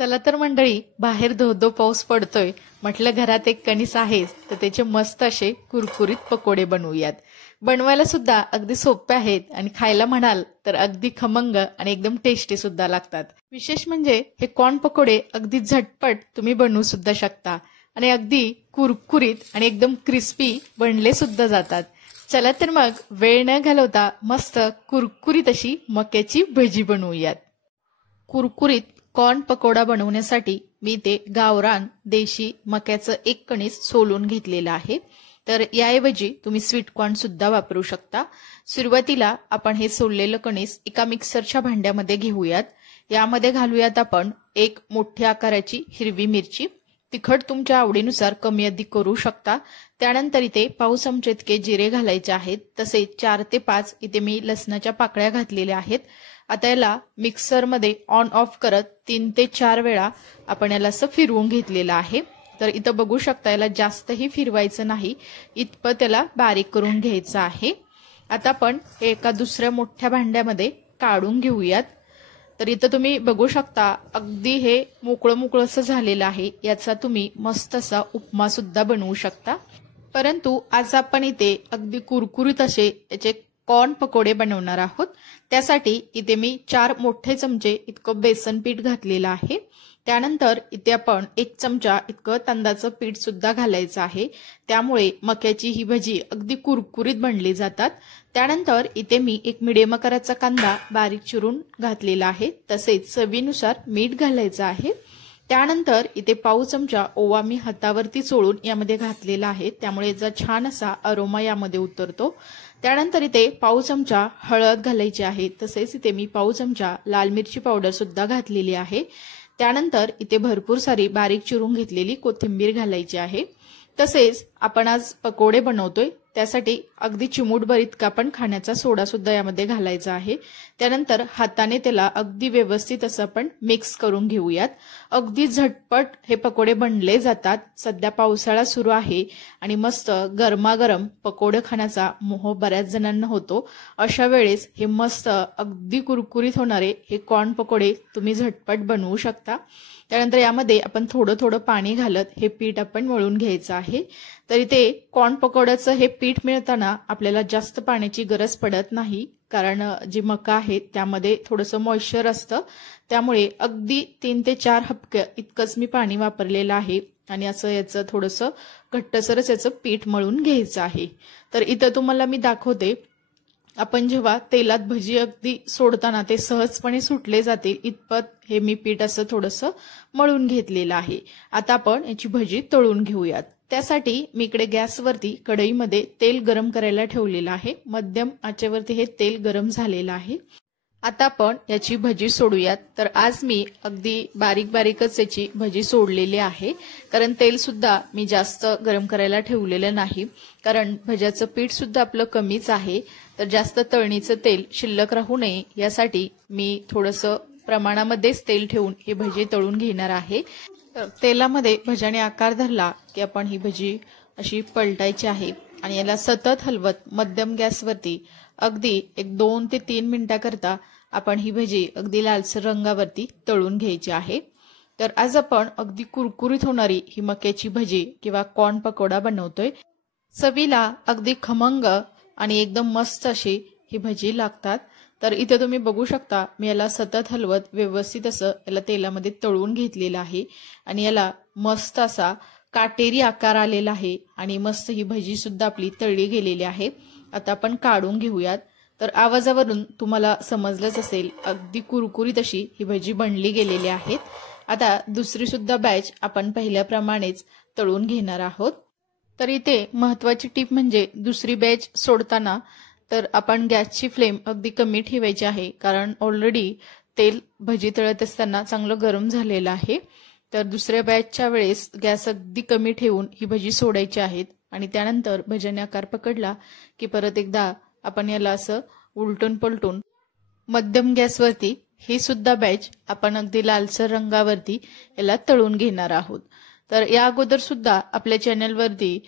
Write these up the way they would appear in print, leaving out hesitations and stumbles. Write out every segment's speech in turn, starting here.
चला तर मंडळी, बाहेर धो-धो पाऊस पडतोय, म्हटलं घरात एक कणीस आहेच तर त्याचे मस्त असे कुरकुरीत पकोडे बनवूयात। बनवायला सुद्धा अगदी सोपे आहेत आणि खायला म्हणाल तर अगदी खमंग आणि एकदम टेस्टी सुद्धा लागतात। विशेष म्हणजे हे कॉर्न पकोडे अगदी झटपट तुम्ही बनवू सुद्धा शकता आणि अगदी कुरकुरीत आणि एकदम क्रिस्पी बनले सुद्धा जातात। चला तर मग वेळ न घालवता मस्त कुरकुरीत अशी मक्याची भजी बनवूयात। कुरकुरीत कॉर्न पकोडा बनवण्यासाठी मी ते गावरान देशी मक्याचं एक कणीस सोलून घेतलेलं आहे। तर याऐवजी तुम्ही स्वीट कॉर्न सुद्धा वापरू शकता। सुरुवातीला आपण हे सोललेलं कणीस एका मिक्सरच्या भांड्यामध्ये घेऊयात। यामध्ये घालूयात आपण एक मोठ्या आकाराची हिरवी मिरची, तिखट तुमच्या आवडीनुसार कमी अधिक करू शकता। त्यानंतर इथे पाव चमचे इतके जिरे घालायचे आहेत, तसेच 4 ते 5 इथे मी लसणाच्या पाकळ्या घातलेल्या आहेत। आता याला मिक्सरमध्ये ऑन ऑफ करत 3 ते 4 वेळा आपण याला असं फिरवून घेतलेलं आहे। तर इथं बघू शकता याला जास्तही फिरवायचं नाही, इतपत त्याला बारीक करून घ्यायचं आहे। आता आपण हे एका दुसऱ्या मोठ्या भांड्यामध्ये काढून घेऊयात। तर इथं तुम्ही बघू शकता अगदी हे मोकळं मोकळं असं झालेलं आहे। याचा तुम्ही मस्त असा उपमा सुद्धा बनवू शकता। परंतु आज आपण इथे अगदी कुरकुरीत असे याचे कॉर्न पकोडे बनवणार आहोत। त्यासाठी इथे मी 4 मोठे चमचे इतकं बेसन पीठ घातलेलं आहे। त्यानंतर इथे आपण 1 चमचा इतकं तांदळाचं पीठ सुद्धा घालायचं आहे। त्यामुळे मक्याची ही भजी अगदी कुरकुरीत बनली जातात। त्यानंतर इथे मी एक मिडियम आकाराचा कांदा बारीक चिरून घातलेला आहे, तसेच चवीनुसार मीठ घालायचं आहे। त्यानंतर इथे पाव चमचा ओवा मी हातावरती चोळून यामध्ये घातलेला आहे, त्यामुळे याचा छान असा अरोमा यामध्ये उतरतो। त्यानंतर इथे पाव चमचा हळद घालायची आहे, तसेच इथे मी पाव चमचा लाल मिरची पावडर सुद्धा घातलेली आहे। त्यानंतर इथे भरपूर सारी बारीक चिरून घेतलेली कोथिंबीर घालायची आहे। तसेच आपण आज पकोडे बनवतोय त्यासाठी अगदी चिमूटभर इतका आपण खाण्याचा सोडा सुद्धा यामध्ये घालायचा आहे। त्यानंतर हाताने त्याला अगदी व्यवस्थित असं आपण मिक्स करून घेऊयात। अगदी झटपट हे पकोडे बनले जातात। सध्या पावसाळा सुरू आहे आणि मस्त गरमागरम पकोडे खाण्याचा मोह बऱ्याच जणांना होतो। अशा वेळेस हे मस्त अगदी कुरकुरीत होणारे हे कॉर्न पकोडे तुम्ही झटपट बनवू शकता। त्यानंतर यामध्ये आपण थोडं थोडं पाणी घालत हे पीठ आपण मळून घ्यायचं आहे। तर इथे कॉर्न पकोड्याचं हे पीठ मिळताना आपल्याला जास्त पाण्याची गरज पडत नाही, कारण जी मका आहे त्यामध्ये थोडंसं मॉइश्चर असतं, त्यामुळे अगदी 3 ते 4 हबके इतकंच मी पाणी वापरलेलं आहे आणि असं याचं थोडंसं घट्टसरच याचं पीठ मळून घ्यायचं आहे। तर इथं तुम्हाला मी दाखवते, आपण जेव्हा तेलात भजी अगदी सोडताना ते सहजपणे सुटले जातील इतपत हे मी पीठ असं थोडंसं मळून घेतलेलं आहे। आता आपण याची भजी तळून घेऊयात। त्यासाठी मी इकडे गॅसवरती कढईमध्ये तेल गरम करायला ठेवलेलं आहे। मध्यम आचेवरती हे तेल गरम झालेलं आहे। आता आपण याची भजी सोडूयात। तर आज मी अगदी बारीक बारीकच याची भजी सोडलेली आहे, कारण तेल सुद्धा मी जास्त गरम करायला ठेवलेलं नाही, कारण भज्याचं पीठ सुद्धा आपलं कमीच आहे। तर जास्त तळणीचं तेल शिल्लक राहू नये यासाठी मी थोडंसं प्रमाणामध्येच तेल ठेवून ही भजी तळून घेणार आहे। तर तेलामध्ये भज्याने आकार धरला की आपण ही भजी अशी पलटायची आहे आणि याला सतत हलवत मध्यम गॅसवरती अगदी 2 ते 3 मिनिटाकरता आपण ही भजी अगदी लालसर रंगावरती तळून घ्यायची आहे। तर आज आपण अगदी कुरकुरीत होणारी ही मक्याची भजी किंवा कॉर्न पकोडा बनवतोय। चवीला अगदी खमंग आणि एकदम मस्त अशी ही भजी लागतात। तर इथे तुम्ही बघू शकता मी याला सतत हलवत व्यवस्थित असं याला तेलामध्ये तळून घेतलेलं आहे आणि याला मस्त असा काटेरी आकार आलेला आहे आणि मस्त ही भजी सुद्धा आपली तळली गेलेली आहे। आता आपण काढून घेऊयात। तर आवाजावरून तुम्हाला समजलंच असेल अगदी कुरकुरीत अशी ही भजी बनली गेलेली आहे। आता दुसरी सुद्धा बॅच आपण पहिल्याप्रमाणेच तळून घेणार आहोत। तर इथे महत्त्वाची टिप म्हणजे दुसरी बॅच सोडताना तर आपण गॅसची फ्लेम अगदी कमी ठेवायची आहे, कारण ऑलरेडी तेल भजी तळत असताना चांगलं गरम झालेलं आहे। तर दुसऱ्या बॅचच्या वेळेस गॅस अगदी कमी ठेवून ही भजी सोडायची आहेत आणि त्यानंतर भज्याने आकार पकडला की परत एकदा आपण याला असं उलटून पलटून मध्यम गॅसवरती ही सुद्धा बॅच आपण अगदी लालसर रंगावरती याला तळून घेणार आहोत। तर या अगोदर सुद्धा आपल्या चॅनलवरती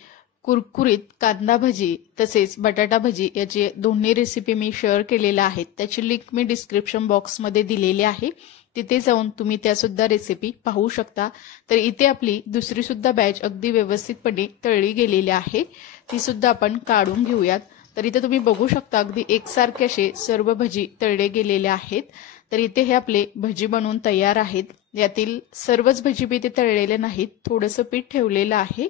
कुरकुरीत कांदा भजी तसेच बटाटा भजी याची दोन्ही रेसिपी मी शेअर केलेल्या आहेत. त्याची लिंक मी डिस्क्रिप्शन बॉक्समध्ये दिलेली आहे. तिथे जाऊन तुम्ही त्या सुद्धा रेसिपी पाहू शकता. तर इथे आपली दुसरी सुद्धा बॅच अगदी व्यवस्थितपणे तळली गेलेली आहे. ती सुद्धा आपण काढून घेऊयात. तर इथे तुम्ही बघू शकता अगदी एकसारखे असे सर्व भजी तळले गेलेले आहेत. तर इथे हे आपले भजी बनवून तयार आहेत. यातील सर्वच भजी मी इथे तळलेले नाहीत, थोडंसं पीठ ठेवलेलं आहे,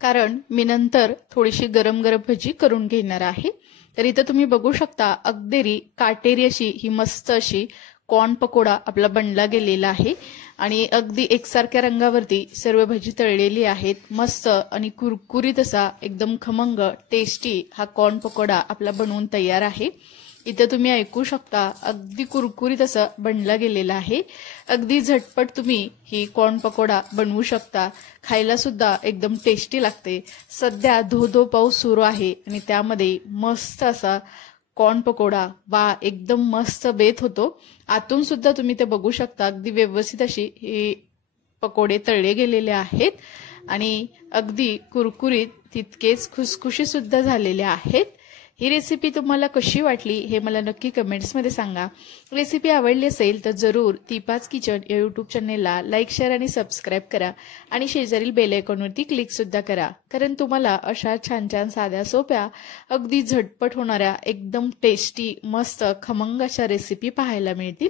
कारण मी नंतर थोडीशी गरम गरम भजी करून घेणार आहे. तर इथं तुम्ही बघू शकता अगदी काटेरी अशी ही मस्त अशी कॉर्न पकोडा आपला बनला गेलेला आहे आणि अगदी एकसारख्या रंगावरती सर्व भजी तळलेली आहेत. मस्त आणि कुरकुरीत असा एकदम खमंग टेस्टी हा कॉर्न पकोडा आपला बनवून तयार आहे. इथं तुम्ही ऐकू शकता अगदी कुरकुरीत असं बनला गेलेला आहे. अगदी झटपट तुम्ही ही कॉर्न पकोडा बनवू शकता. खायला सुद्धा एकदम टेस्टी लागते. सध्या धो पाऊस सुरू आहे आणि त्यामध्ये मस्त असा कॉर्न पकोडा वा एकदम मस्त बेत होतो. आतून सुद्धा तुम्ही ते बघू शकता अगदी व्यवस्थित अशी हे पकोडे तळले गेलेले आहेत आणि अगदी कुरकुरीत तितकेच खुसखुशी सुद्धा झालेले आहेत. ही रेसिपी तुम्हाला कशी वाटली हे मला नक्की कमेंट्समध्ये सांगा. रेसिपी आवडली असेल तर जरूर दीपाज किचन या यूट्यूब चॅनेलला लाईक, शेअर आणि सबस्क्राईब करा आणि शेजारील बेल आयकॉनवरती क्लिक सुद्धा करा, कारण तुम्हाला अशा छान छान साध्या सोप्या अगदी झटपट होणाऱ्या एकदम टेस्टी मस्त खमंग अशा रेसिपी पाहायला मिळतील.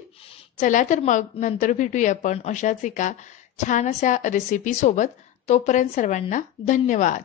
चला तर मग नंतर भेटूया आपण अशाच एका छान अशा रेसिपी सोबत. तोपर्यंत सर्वांना धन्यवाद.